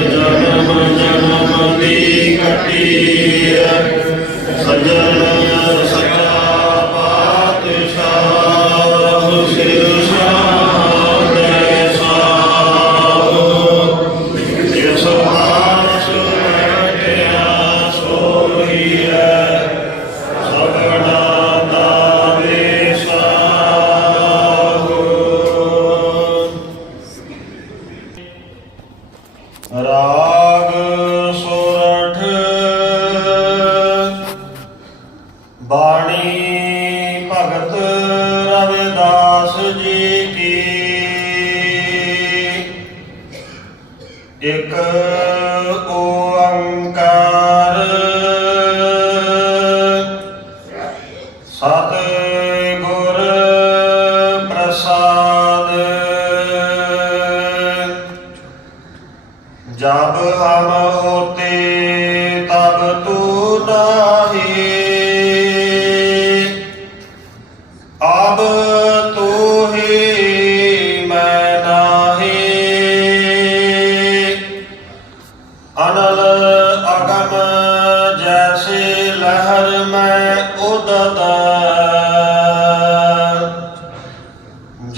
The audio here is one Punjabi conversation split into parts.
ਜਨਮ ਜਨਮ ਦੀ ਕਟੀ ਸਜਣ ਜੀ ਇੱਕ ਓੰਕਾਰ। ਸਤ ਗੁਰ ਪ੍ਰਸਾਦ। ਜਬ ਹਮ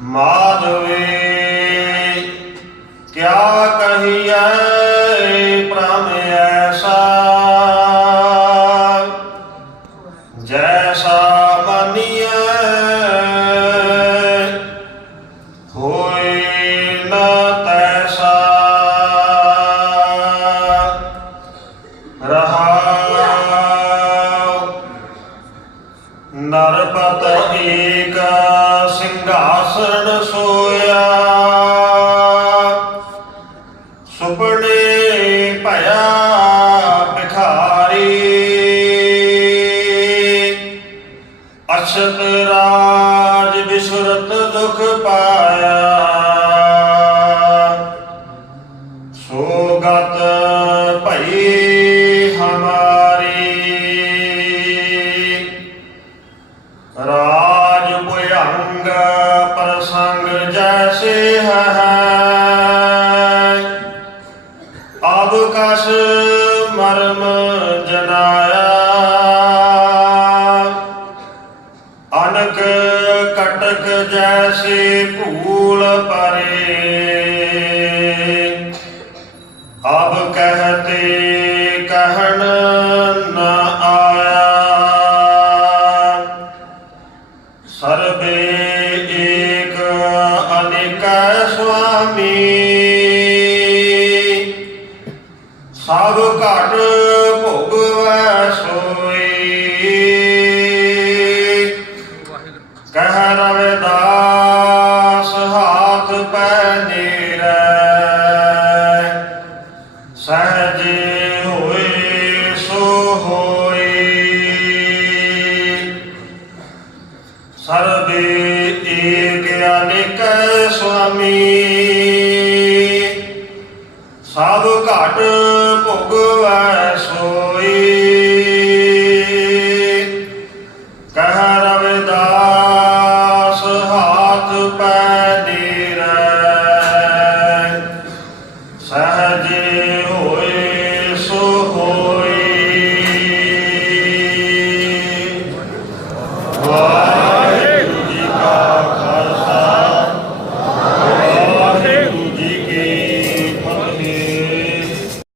माधवे ਰਾਜ ਬਿਸਰਤ ਦੁਖ ਪਾਇਆ। ਸੋ ਗਤ ਭਈ ਹਮਾਰੀ। ਰਾਜ ਭੁਯੰਗ ਪ੍ਰਸੰਗ ਜੈਸੇ ਹੈ। ਜੈਸੀ ਭੂਲ ਪਰ ਸੁਆਮੀ ਸਭ ਘਟ ਭੋਗਵੈ